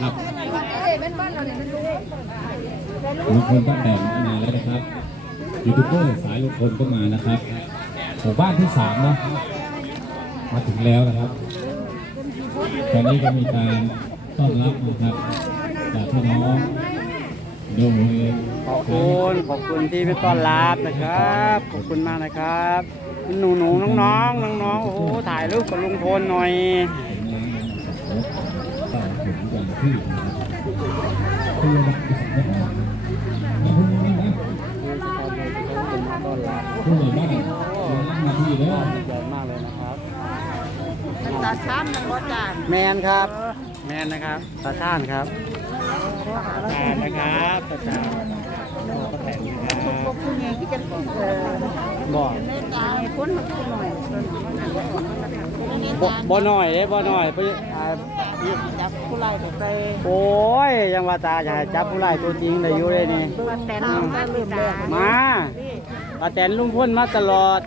ครับลุงพลป้าแตนมาแล้วนะครับยูทูบเบอร์สายลุงพลก็มานะครับหมู่บ้านที่สามนะมาถึงแล้วนะครับตอนนี้ก็มีการต้อนรับนะครับจากพี่น้องโดยขอบคุณขอบคุณที่ไปต้อนรับนะครับ ขอบคุณมากนะครับหนูหนูๆน้องๆน้องๆโอ้โหถ่ายรูปกับลุงพลหน่อย ถึงอย่างที่คือระดับอิสระนะครับมาพูดนี้นะต้อนรับผู้ใหญ่บ้านมาที่แล้วใหญ่มากเลยนะครับตาช้ำมันบ่จานแมนครับ แมนนะครับตาชาญครับตาชาญนะครับตาชาญป้าแตนนะครับพวก คุณเนี่ยที่จะเอ่อบอกแม่ตาให้พ้นมาคุณหน่อยแม่บ่ตาบ่หน่อยเด้บ่หน่อยไปอ่าจับผู้ไล่ไปโอ้ยยังว่าตาจะให้จับผู้ร้ายตัวจริงได้อยู่เลยนี่มาแต่นเอาก็เริ่มแรกมาป้าแตนลุงพ่นมาตลอด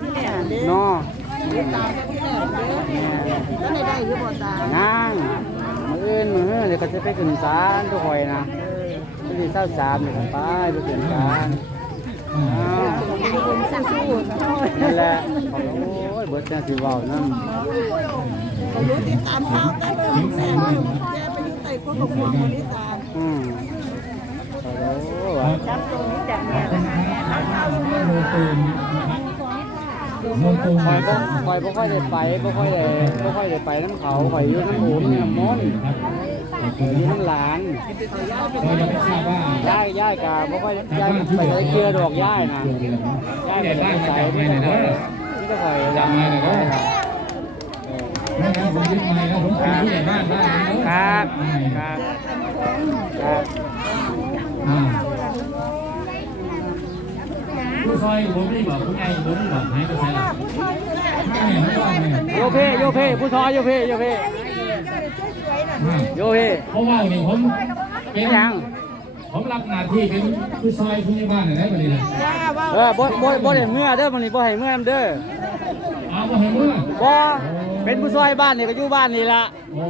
ที่แรกเด้อเนาะตาที่แรกเด้อแล้วได้ได้หรือบ่ตาย่างมืออื่นมือเฮ้อเดี๋ยวก็จะไปขึ้นศาลทุกคอยนะไปที่เศร้าสามเนี่ยกันไปไปขึ้นศาลอ้าวคุณสู้ๆ นั่นแหละโอ้ยเบิดจังสิเว้านั่นเขารู้ติดตามข่าวแต่เริ่มแรกแกไปอยู่ใต้พวกกับพวกคนที่ตามอืมโอ้โหว่ะจับตรงนี้จากแม่โมตูนโมตูนคอยบ่คอยบ่ค่อยได้ไปบ่ค่อยได้บ่ค่อยได้ไปน้ำเขาคอยอยู่น้ำหูนี่น้ำมนต์ ครับขอบอคุณยู่นะน้ำหลานเรายังไม่ทราบว่าย่ายย่ายกาบ่ค่อยย่ายไปเลยเกลือดอกย่ายนะย่ายใหญ่ไปบ้านมาใส่จากไหนไม่เนี่ยได้เด้อนี่ก็คอยจำไว้หน่อยเด้อไม่งั้นผมยึดไม้แล้วผมเป็นผู้ใหญ่บ้านบ้านนี้คเด้อรับครับครับอ่าผู้ซอยผมนี่บอกผู้ใหญ่ผมนี่บอกให้ก็ใช่ละไม่ไม่ต้องเนี่ยโยเพโยเพผู้ซอยโยเพโยเพ โยเพเพราะว่านี่ผมเป็เป็นนยังผมรับหน้าที่เป็นผู้ซอยผู้ใหญ่บ้านอะไรแบบนี้นะเออบ่บ่บ่ได้เมื่อเด้อมื้อนี้บ่ให้เมื่อนำเด้อเอามาให้เมื่อบ่เป็นผู้ซอยบ้านนี่ก็อยู่บ้านนี่ล่ะโอ้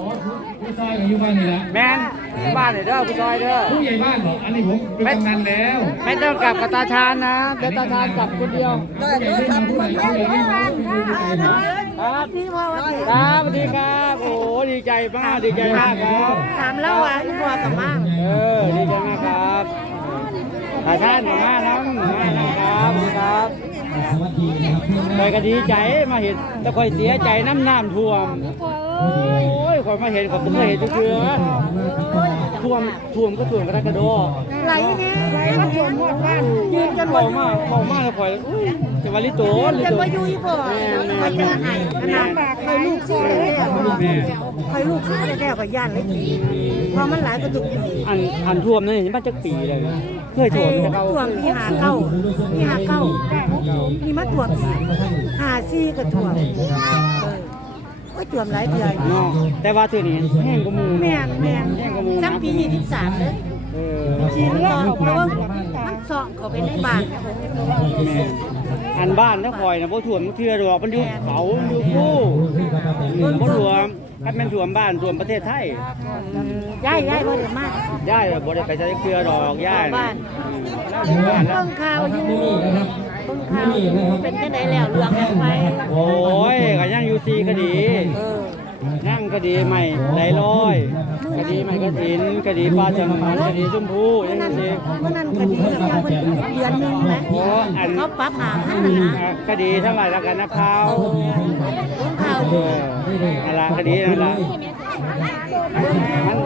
ผู้ซอยก็อยู่บ้านนี่แหละแม่นอยู่บ้านนี่เด้อผู้ซอยเด้อผู้ใหญ่บ้านบอกอันนี้ผมเป็นกำนันแล้ว ไม่ต้องกลับกับตาชานนะเดี๋ยวตาชานกลับคนเดียวผู้ใหญ่บ้านผู้ใหญ่บ้านผู้ใหญ่บ้านผู้ใหญ่บ้าน ครับที่พ่อว่าครับสวัสดีครับ โอ้ดีใจมากดีใจมากครับถามแล้วว่าอีพ่อกับมาเออดีใจมากครับตาชานมาน้ำมาน้ำครับครับสวัสดีนะครับเพื่อนคอยก็ดีใจมาเห็นแต่คอยเสียใจน้ำน้ำท่วมโอ้ยคอยมาเห็นกับผมเคยเห็นทุกเชือ ท่วมท่วมก็ท่วมกระดกกระโดดไหลนี่ไหลมาท่วมหมดบ้านยืนกันบ่เบาอยู่มากเบามากเลยคอยอุ้ยจะวาลิโตยืนลิกันโต บ่อยู่อีพ่อแม่แม่มันจะให้ขนาดเคยลูกซี่แล้วแม่เคยลูกซี่แล้วก็ย่านเลยพอมันหลายก็ตุกอันอันท่วมนั่นเห็นมาจากปีเลยเคยท่วมจะเข้าท่วมที่หาเก้าที่หาเก้านี่มาท่วมหาซี่ก็ท่วมโอ้ยท่วมหลายเดือนเนาะแต่ว่าเทื่อนี้แห้งกว่าหมูแม่นแม่นแห้งกว่าหมูสักปี23เด้อเออชีเรื่องเพราะว่ามันเสาะเขาไปในบ้านแม่อันบ้านถ้าคอยนะบ่ท่วมเทื่อดอกมันอยู่เขาอยู่ผู้บ่ท่วมถ้าแม่นท่วมบ้านท่วมประเทศไทยย้ายย้ายบ่ได้มากย่ายบ่ได้ไปใช้เทื่อดอกย่ายบ้านอยู่บ้านแล้วเบิ่งข่าวอยู่นี่นะครับ เบิ่งข่าวอยู่เป็นจังไดแล้วเรื่องยังไปโอ้ยก็ยังอยู่ซีคดีเออนั่งคดีใหม่ไหลลอยคดีใหม่ก็ถินคดีปลาจำมันคดีชมพู่ยัเมื่งอนั้นสิเมื่อนั้นคดีแล้วยังมันเดือนหนึงนะโอ้อันเขาปรับหาพันนะอะคดีเท่าไหร่แล้วกันนะพร้าวเบิ่งข่าวอเอยู่อนั่นละคดีนั่นละมัน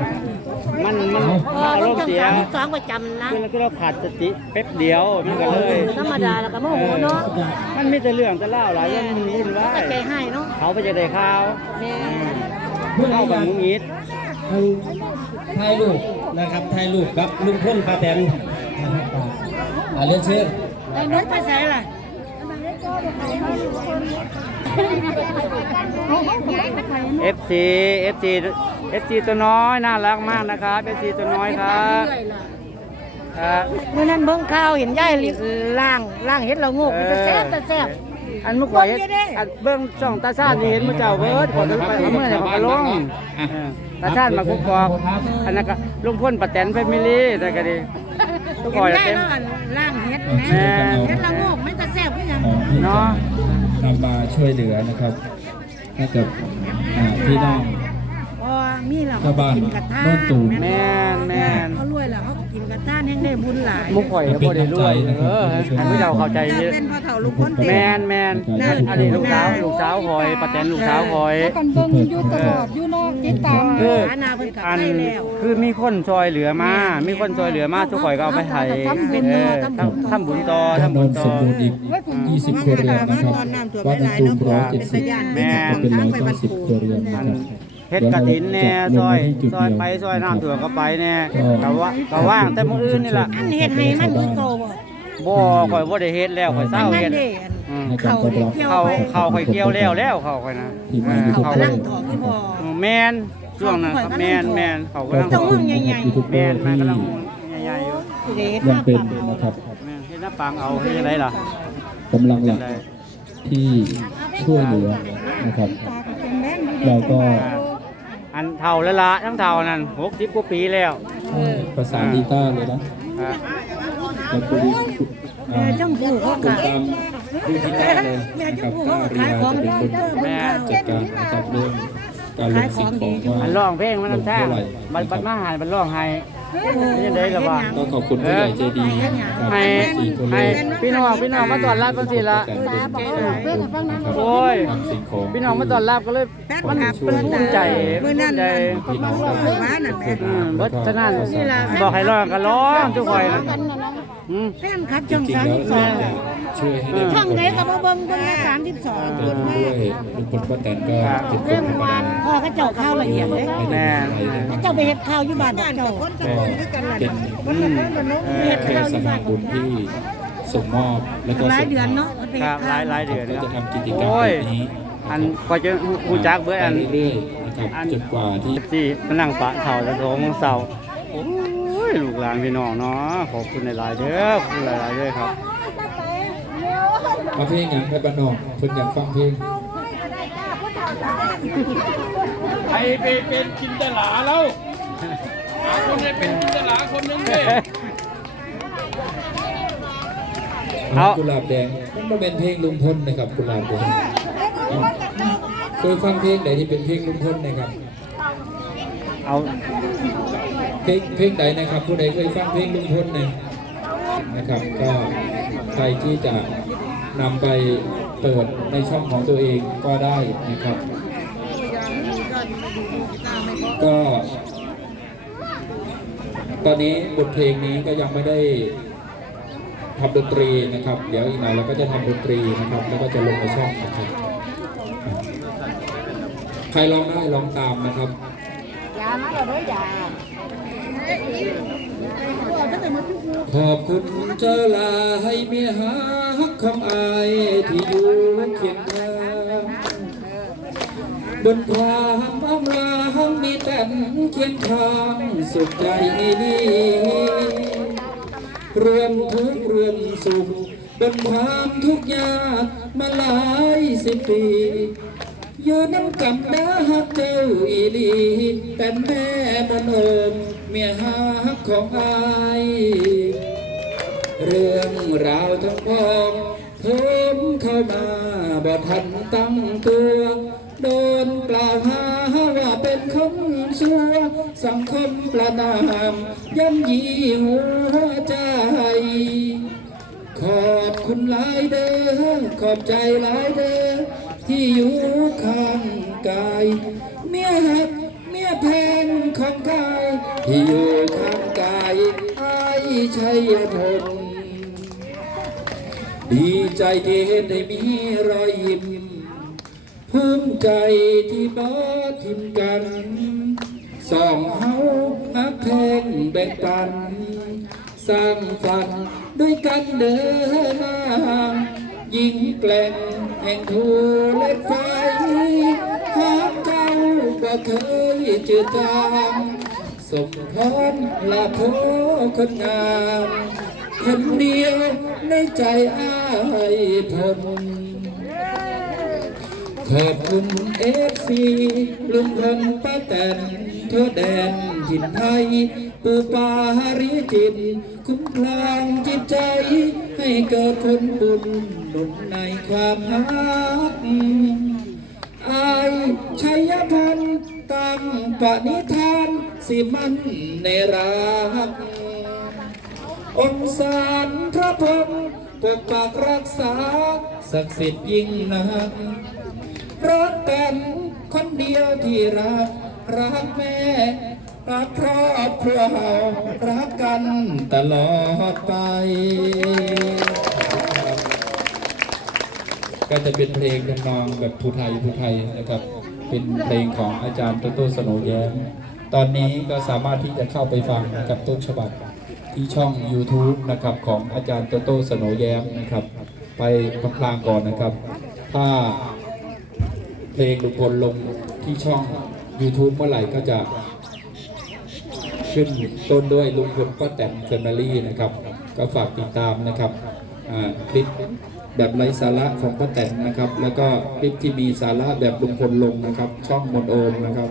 มันมันพออารลงมณ์จังเสียสามสองประจำนะ คือคือเราขาดสติแป๊บเดียวมันก็เลยธรรมดาแล้วก็โมโหเนาะมันมีแต่เรื่องแต่เล่าหลายเรื่องมันนี้มันว่าก็ใจให้เนาะเขาไปจะได้ข่าวแม่เข้ากับมุ้งอิดถ่ายรูปนะครับถ่ายรูปกับลุงพลป้าแตนนะครับอ่าเรียนเชิญไอ้นุ้ยไปใส่ล่ะเอฟซีเอฟซี เอฟซีตัวน้อยน่ารักมากนะครับเอฟซีตัวน้อยครับครับเมื่อนั้นเบิ่งข่าวเห็นยายล่างล่างเฮ็ดเราโงกมันจะแซ่บแต่แซ่บอันเมื่อก่อนเฮ็ดอันเบิ่งช่องตาชาตินี่เห็นมื้อเจ้าเบิดขอยก็ไปเอามื่อเนี่ยเขาก็ลงเออตาชาติมากุกกอกอันนั้นก็ลุงพ่นป้าแตนแฟมิลี่แต่ก็ดีทุกคนได้เต็มแล้วอันล่างเฮ็ดแม่นะเฮ็ดละโงกมันจะแซ่บคือหยังของที่เนาะนำมาช่วยเหลือนะครับให้กับอ่าพี่น้องพอมี แล้วชาวบ้านกินกระทะโน่นตูมแม่นแม่น เขารวยแล้วเขากินกระทะแห้งได้บุญหลายมุกข่อยก็บ่ได้รวยเออให้ผู้เจ้าเข้าใจเยอะเป็นพ่อเฒ่าลูกคนเต็แม่นแม่นอันนี้ลูกสาวลูกสาวคอยป้าแตนลูกสาวคอย แล้วกันเบิ่งอยู่ตลอดอยู่เนอกติดตามคือหานาเพิ่นกลับอันให้แล้วคือมีคนซอยเหลือมา มีคนซอยเหลือมาทุกข่อยก็เอาไปให้เออทำบุญต่อทำทำบุบุญญสต่อมบูรณ์อีก 20ครัวเรือนนะครับวัดอันตูมร้อยเจ็ดสิบแม่เป็นร้อยเก้าสิบครัวเรือนนะอัคนรับ เฮ็ดกระถินแน่ซอยซอยไปซอยน้ำถั่วก็ไปแน่ก็ว่าก็ว่างแต่มื้ออื่นนี่ล่ะอันเฮ็ดให้มันคือโตบ่บ่ข่อยบ่ได้เฮ็ดแล้วข่อยเศร้านั่เฮ็นดเด้อืมให้การต้อนรับเข้าเข้าข่อยเกี่ยวแล้วแล้วเข้าข่อยนะที่มาเออที่เข้ากำลังถอคือพอแม่นช่วงนั้นครับแม่นแม่นเขากำลังต้องห่วงใหญ่ๆยูทูบเบอแม่นร์มันที่กำลังใหญ่ๆอยู่สิได้เฮ็ดยังมาเป็นปรับเอานะครับแม่นเฮ็ดหน้าปังเอาเฮ็ดจังไดล่ะกำลังหลักที่ช่วยเหลือนะครับเราก็ อันเท่าแล้วละทั้งเท่านั้น60กว่าปีแล้วประสานดีต้าเลยนะอ่าแล้วก็ดีอ่าแม่จังผู้เขาติดขายตามดูที่ต้าเลยนะครับต้าอาริยาจะเป็นคนจัดการนะครับเรื่องการลงสิ่งของว่าอันร้องเพลงมันนำทางเท่าไหร่บัดบัดมาหาบัดร้องให้ เฮ็ดจังไดล่ะบ่ก็ขอบคุณผู้ใหญ่ใจดีนะครับให้สี่คนเลให้ยพี่น้องพี่น้องมาต้อนรับกันสิละ โอ้ยทำสิ่งของพี่น้องมาต้อนรับก็เลยมันช่วยภูมิใจมื้อนั้นภูมิใจพี่น้องได้ว่านั่นแหละอืมเบิดฉะนั้นบอกให้ร้องก็ร้องทุกคนนะอืม แฟนคลับจช่องริงๆแล้ว32ช่วยให้ได้ช่องไหนคก็นบ่เบิ่งเบิ่ง32แต่ดูด้วยลุงพลป้าแตนก็เป็นคนธรรมดาพ่อเขาเจ้าข้าวละเอียดเลยไม่ได้มีอะไรเขานะเจ้าไปเฮ็ดข้าวอยู่บ้านเจ้าก็เป็นอืมเออแค่สมาบุญที่ส่งมอบแล้วก็หลายส่งเดือนมอบเนาะมันไปคเฮ็รับดหลาข้ายวหลายเดือนก็แล้วจะทำกิจกรรมโอ้ยแบบนี้อันกว่าจะฮู้จักเบิดอัน ไปเรื่อยๆนะครับอัน จนกว่าที่ ที่มานั่งปะเฒ่าตะโถงเสาโอ้ ยลูกหลานพี่น้องเนาะขอบคุณหลายๆเด้อขอบคุณหลายๆเด้อครับมาเพลงอย่างไทยบ้านนอกเพิ่นอยากฟังเพลงใครไปเป็นจินตลาแล้วหาคนให้เป็นจินตลาคนหนึงเลยเอากุหลาบแดงมันบ่เป็นเพลงลุงพลนะครับกุหลาบแดงเอาเคยฟังเพลงไหนที่เป็นเพลงลุงพลนะครับเอา เพลงเพลงใดนะครับผู้ใดเคยฟังเพลงลุงพลเนี่ยนะครับก็ใครที่จะนำไปเปิดในช่องของตัวเองก็ได้นะครับ ก็ตอนนี้บทเพลงนี้ก็ยังไม่ได้ทำดนตรีนะครับ เดี๋ยวอีกหน่อยเราก็จะทำดนตรีนะครับ แล้วก็จะลงในช่องนะครับ ใครร้องได้ร้องตามนะครับ ขอบคุณเจ้าลาให้เมียหาฮักของอาย ที่อยู่เคียงข้างบนความอำลามีแต่เคียงข้างสุขใจนี้เรื่อนทุกเรื่อนสุขบนความทุกข์ยากมาหลายสิบปี อยู่น้ำกับน้าฮักเจ้าอีหลีแต่แม่มโนมเมียฮักของอายเรื่องราวทั้งพองเพิ่มเข้ามาบ่ทันตั้งตัว โดนกล่าวหาว่าเป็นคนชั่วสังคมประนามย่ำยีหัวใจ ขอบคุณหลายเด้อขอบใจหลายเด้อ ที่อยู่ข้างกาย เมียหักเมียแพงของกาย ที่อยู่ข้างกายไอ้ชัยพลดีใจที่เห็นได้มีรอยยิ้มภูมิใจที่บ่ทิมกันสองเฮาฮักแพงแบ่งปัน สร้างฝันด้วยกันเดินหน้า ยิงแกล้งแห่งทูเล็กไฟหากเจ้าก็เคยจืดจางสมพรลาโพคนงามคนเดียวในใจอ้ายพลขอบคุณเอฟซีลุงพลป้าแตนทั่วแดนถิ่นไทย ปูปาฮาริจิต คุ้มครองจิตใจ ให้เกิดผลบุญหนุนในความฮักอายชัยพันธ์ตั้งปณิธานสิมันในรักองสารพระพรหมปกปักรักษา ศักดิ์สิทธิ์ยิ่งนักรักกันคนเดียวที่รัก รักแม่ รักครอบครัวเรารักกันตลอดไป ก็จะเป็นเพลงทำนองแบบภูไทยภูไทยนะครับ เป็นเพลงของอาจารย์โตโต้สโนแย้ม ตอนนี้ก็สามารถที่จะเข้าไปฟังกับต้นฉบับที่ช่อง YouTube นะครับของอาจารย์โตโต้สโนแย้มนะครับ ไปพลางๆก่อนนะครับ ถ้าเพลงลุงพลลงที่ช่อง YouTube เมื่อไหร่ก็จะ ขึ้นต้นด้วยลุงพลป้าแตนแฟมิลี่นะครับ ก็ฝากติดตามนะครับคลิปแบบไร้สาระของป้าแตนนะครับ แล้วก็คลิปที่มีสาระแบบลุงพลลงนะครับ ช่องมนโอมนะครับ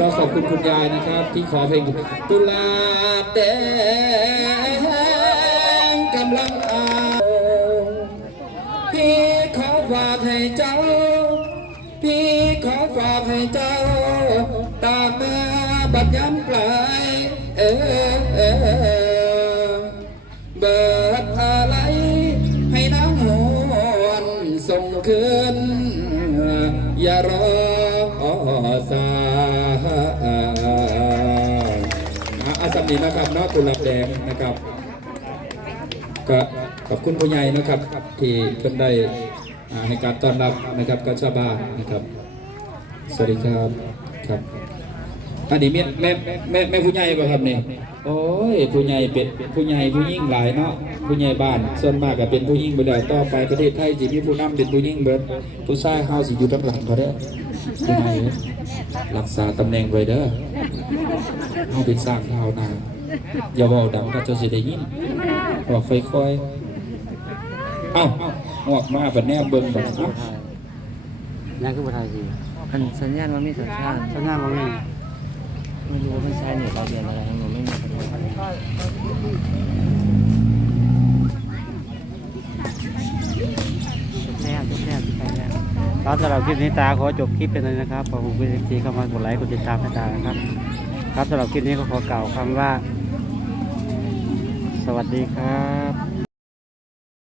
ก็ขอบคุณคุณยายนะครับ ที่ขอเพลงตุลาแดงกำลังอาพี่ขอฝากให้เจ้า พี่ขอฝากให้เจ้า ตามมาบัดย้ำปลายเออเออเบิดอะไรให้น้ำหวนส่งคืนอย่ารอสาอะอาสำนีนะครับนาะกุหลาบแดงนะครับ ก็ขอบคุณผู้ใหญ่นะครับที่เพิ่นได้ ให้การต้อนรับนะครับกัชาบ้านนะครับสวัสดีครับครับอันนี้แม่แม่แม่แม่ผู้ใหญ่ป่ะครับเนี่ยโอ้ยผู้ใหญ่เป็นผู้ใหญ่ผู้ยิ่งหลายเนาะผู้ใหญ่บ้านส่วนมากก็เป็นผู้ยิ่งไปแล้วต่อไปประเทศไทยสิมีผู้นำเป็นผู้ยิ่งเบิดผู้ชายเฮาสิอยู่ด้านหลังเขาเด้อผู้ใหญ่รักษาตำแหน่งไว้เด้อเฮาเป็นสร้างเท้านาอย่าเว้าดังก็จะสิได้ยินบอกค่อยๆเอ้า ออกมาแบบแนบเบิ่งแบบเอ้ายังคือบ่ทายสิอันสัญญาณมันไม่สัญชาติสัญญาณบ่มีไม่รู้ว่ามันใช้เน็ตเราเรียนอะไรมันไม่มีปัญหาแซ่บแซ่บไปแล้วครับสำหรับคลิปนี้ตาขอจบคลิปเป็นเลยนะครับขอบคุณคุณทีเข้ามากดไลค์กดติดตามให้ตานะครับ ครับสำหรับคลิปนี้ก็ขอกล่าวคำว่า สวัสดีครับ